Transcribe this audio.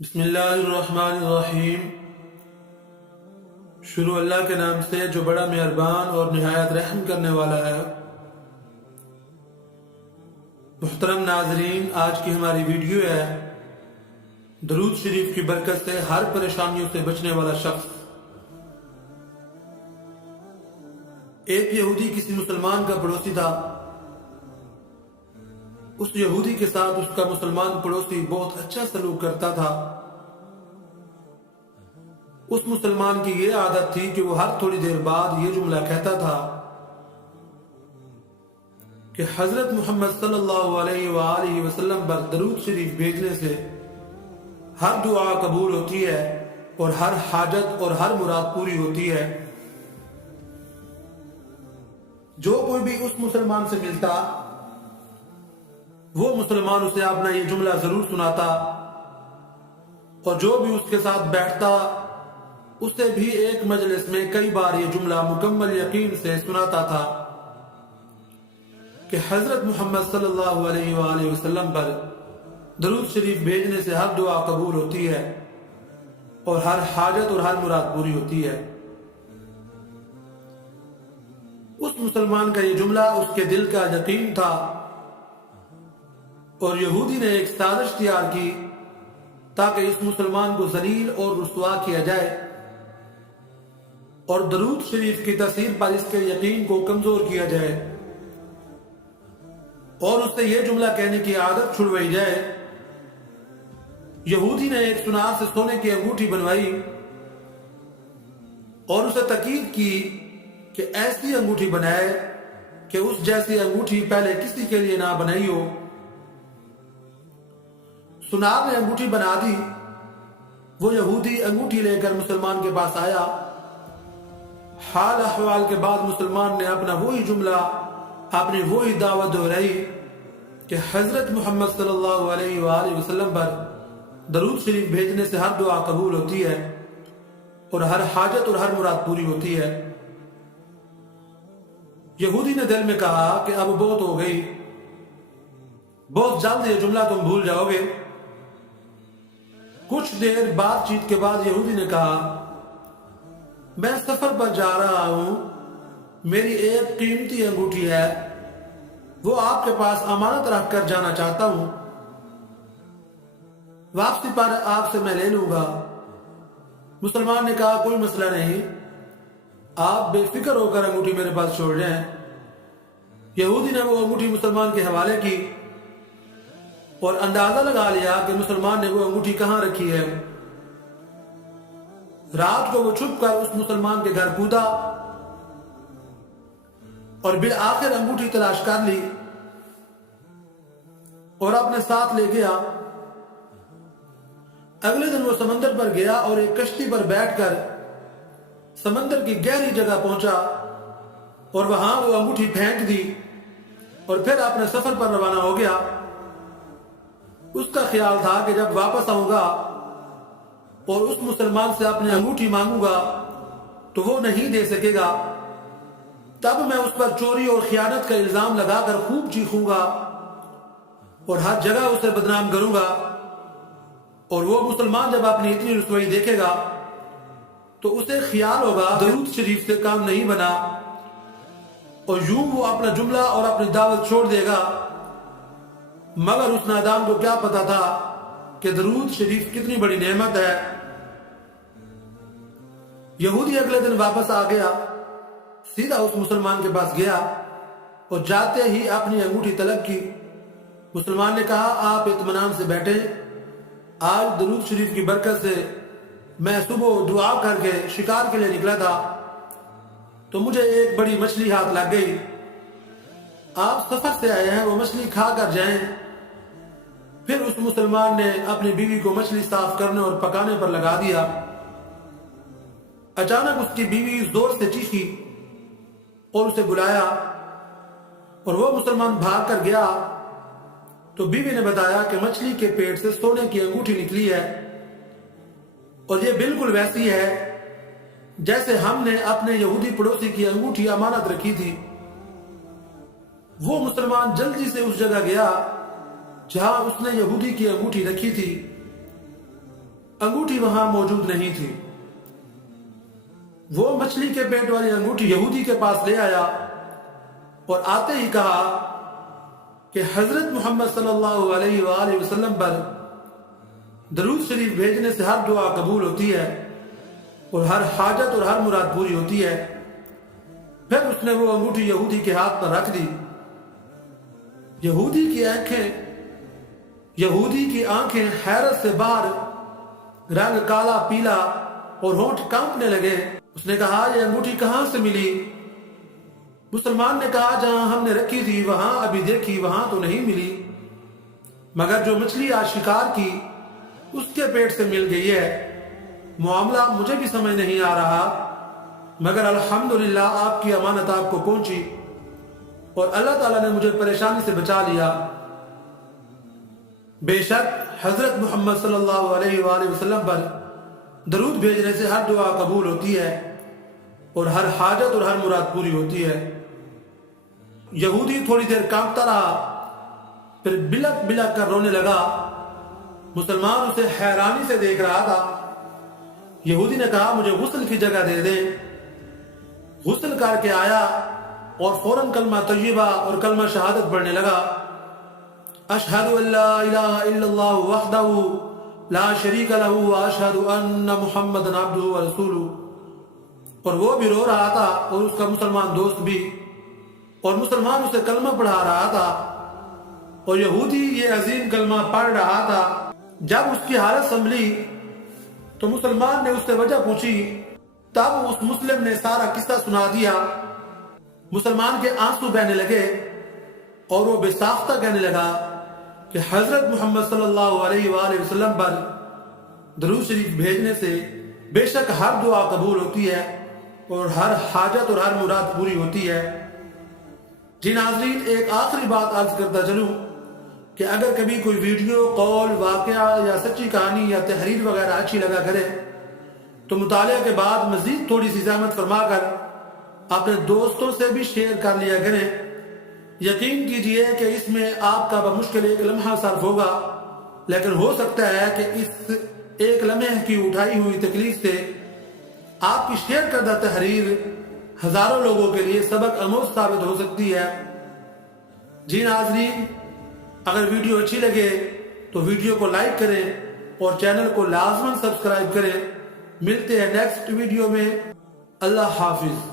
بسم اللہ الرحمن الرحیم۔ شروع اللہ کے نام سے جو بڑا مہربان اور نہایت رحم کرنے والا ہے۔ محترم ناظرین، آج کی ہماری ویڈیو ہے درود شریف کی برکت سے ہر پریشانیوں سے بچنے والا شخص۔ ایک یہودی کسی مسلمان کا پڑوسی تھا۔ اس یہودی کے ساتھ اس کا مسلمان پڑوسی بہت اچھا سلوک کرتا تھا۔ اس مسلمان کی یہ عادت تھی کہ وہ ہر تھوڑی دیر بعد یہ جملہ کہتا تھا کہ حضرت محمد صلی اللہ علیہ وآلہ وسلم پر درود شریف بھیجنے سے ہر دعا قبول ہوتی ہے اور ہر حاجت اور ہر مراد پوری ہوتی ہے۔ جو کوئی بھی اس مسلمان سے ملتا وہ مسلمان اسے اپنا یہ جملہ ضرور سناتا، اور جو بھی اس کے ساتھ بیٹھتا اسے بھی ایک مجلس میں کئی بار یہ جملہ مکمل یقین سے سناتا تھا کہ حضرت محمد صلی اللہ علیہ وآلہ وسلم پر درود شریف بھیجنے سے ہر دعا قبول ہوتی ہے اور ہر حاجت اور ہر مراد پوری ہوتی ہے۔ اس مسلمان کا یہ جملہ اس کے دل کا یقین تھا، اور یہودی نے ایک سازش تیار کی تاکہ اس مسلمان کو ذلیل اور رسوا کیا جائے اور درود شریف کی تاثیر پر اس کے یقین کو کمزور کیا جائے، اور اس سے یہ جملہ کہنے کی عادت چھڑوائی جائے۔ یہودی نے ایک سنار سے سونے کی انگوٹھی بنوائی اور اسے تاکید کی کہ ایسی انگوٹھی بنائے کہ اس جیسی انگوٹھی پہلے کسی کے لیے نہ بنائی ہو۔ سنار نے انگوٹھی بنا دی۔ وہ یہودی انگوٹھی لے کر مسلمان کے پاس آیا۔ حال احوال کے بعد مسلمان نے اپنا وہی جملہ، اپنی وہی دعوت دہرائی کہ حضرت محمد صلی اللہ علیہ وآلہ وسلم پر درود شریف بھیجنے سے ہر دعا قبول ہوتی ہے اور ہر حاجت اور ہر مراد پوری ہوتی ہے۔ یہودی نے دل میں کہا کہ اب بہت ہو گئی، بہت جلد یہ جملہ تم بھول جاؤ گے۔ کچھ دیر بات چیت کے بعد یہودی نے کہا، میں سفر پر جا رہا ہوں، میری ایک قیمتی انگوٹھی ہے، وہ آپ کے پاس امانت رکھ کر جانا چاہتا ہوں، واپسی پر آپ سے میں لے لوں گا۔ مسلمان نے کہا، کوئی مسئلہ نہیں، آپ بے فکر ہو کر انگوٹھی میرے پاس چھوڑ جائیں۔ یہودی نے وہ انگوٹھی مسلمان کے حوالے کی اور اندازہ لگا لیا کہ مسلمان نے وہ انگوٹھی کہاں رکھی ہے۔ رات کو وہ چھپ کر اس مسلمان کے گھر کودا اور بالآخر انگوٹھی تلاش کر لی اور اپنے ساتھ لے گیا۔ اگلے دن وہ سمندر پر گیا اور ایک کشتی پر بیٹھ کر سمندر کی گہری جگہ پہنچا اور وہاں وہ انگوٹھی پھینک دی اور پھر اپنے سفر پر روانہ ہو گیا۔ اس کا خیال تھا کہ جب واپس آؤں گا اور اس مسلمان سے اپنی انگوٹھی مانگوں گا تو وہ نہیں دے سکے گا، تب میں اس پر چوری اور خیانت کا الزام لگا کر خوب چیخوں گا اور ہر جگہ اسے بدنام کروں گا، اور وہ مسلمان جب اپنی اتنی رسوائی دیکھے گا تو اسے خیال ہوگا درود شریف سے کام نہیں بنا، اور یوں وہ اپنا جملہ اور اپنی دعوت چھوڑ دے گا۔ مگر اس نادان کو کیا پتا تھا کہ درود شریف کتنی بڑی نعمت ہے۔ یہودی اگلے دن واپس آ گیا، سیدھا اس مسلمان کے پاس گیا اور جاتے ہی اپنی انگوٹھی طلب کی۔ مسلمان نے کہا، آپ اطمینان سے بیٹھے، آج درود شریف کی برکت سے میں صبح دعا کر کے شکار کے لیے نکلا تھا تو مجھے ایک بڑی مچھلی ہاتھ لگ گئی۔ آپ سفر سے آئے ہیں، وہ مچھلی کھا کر جائیں۔ پھر اس مسلمان نے اپنی بیوی کو مچھلی صاف کرنے اور پکانے پر لگا دیا۔ اچانک اس کی بیوی زور سے چیخی اور اسے بلایا، اور وہ مسلمان بھاگ کر گیا تو بیوی نے بتایا کہ مچھلی کے پیٹ سے سونے کی انگوٹھی نکلی ہے، اور یہ بالکل ویسی ہے جیسے ہم نے اپنے یہودی پڑوسی کی انگوٹھی امانت رکھی تھی۔ وہ مسلمان جلدی سے اس جگہ گیا جہاں اس نے یہودی کی انگوٹھی رکھی تھی، انگوٹھی وہاں موجود نہیں تھی۔ وہ مچھلی کے پیٹ والی انگوٹھی یہودی کے پاس لے آیا اور آتے ہی کہا کہ حضرت محمد صلی اللہ علیہ وآلہ وسلم پر درود شریف بھیجنے سے ہر دعا قبول ہوتی ہے اور ہر حاجت اور ہر مراد پوری ہوتی ہے۔ پھر اس نے وہ انگوٹھی یہودی کے ہاتھ پر رکھ دی۔ یہودی کی آنکھیں حیرت سے باہر، رنگ کالا پیلا اور ہونٹ کانپنے لگے۔ اس نے کہا یہ انگوٹھی کہاں سے ملی؟ مسلمان نے کہا جہاں ہم نے رکھی تھی وہاں ابھی دیکھی، وہاں تو نہیں ملی، مگر جو مچھلی آج شکار کی اس کے پیٹ سے مل گئی ہے۔ معاملہ مجھے بھی سمجھ نہیں آ رہا، مگر الحمدللہ آپ کی امانت آپ کو پہنچی اور اللہ تعالیٰ نے مجھے پریشانی سے بچا لیا۔ بے شک حضرت محمد صلی اللہ علیہ وآلہ وسلم پر درود بھیجنے سے ہر دعا قبول ہوتی ہے اور ہر حاجت اور ہر مراد پوری ہوتی ہے۔ یہودی تھوڑی دیر کانپتا رہا، پھر بلک بلک کر رونے لگا۔ مسلمان اسے حیرانی سے دیکھ رہا تھا۔ یہودی نے کہا مجھے غسل کی جگہ دے دیں۔ غسل کر کے آیا اور فوراً کلمہ طیبہ اور کلمہ شہادت پڑھنے لگا۔ اشہد ان لا الہ الا اللہ وحدہ لا شریک لہ واشہد ان محمدا عبدہ ورسولہ۔ اور وہ بھی رو رہا تھا اور اس کا مسلمان دوست بھی، اور مسلمان اسے کلمہ پڑھا رہا تھا اور یہودی یہ عظیم کلمہ پڑھ رہا تھا۔ جب اس کی حالت سنبھلی تو مسلمان نے اس سے وجہ پوچھی، تب اس مسلم نے سارا قصہ سنا دیا۔ مسلمان کے آنسو بہنے لگے اور وہ بے ساختہ کہنے لگا کہ حضرت محمد صلی اللہ علیہ وآلہ وسلم پر درود شریف بھیجنے سے بے شک ہر دعا قبول ہوتی ہے اور ہر حاجت اور ہر مراد پوری ہوتی ہے۔ جی ناظرین، ایک آخری بات عرض کرتا چلوں کہ اگر کبھی کوئی ویڈیو، قول، واقعہ یا سچی کہانی یا تحریر وغیرہ اچھی لگا کرے تو مطالعہ کے بعد مزید تھوڑی سی زحمت فرما کر اپنے دوستوں سے بھی شیئر کر لیا کریں۔ یقین کیجئے کہ اس میں آپ کا بمشکل ایک لمحہ صرف ہوگا، لیکن ہو سکتا ہے کہ اس ایک لمحے کی اٹھائی ہوئی تکلیف سے آپ کی شیئر کردہ تحریر ہزاروں لوگوں کے لیے سبق آموز ثابت ہو سکتی ہے۔ جی ناظرین، اگر ویڈیو اچھی لگے تو ویڈیو کو لائک کریں اور چینل کو لازماً سبسکرائب کریں۔ ملتے ہیں نیکسٹ ویڈیو میں۔ اللہ حافظ۔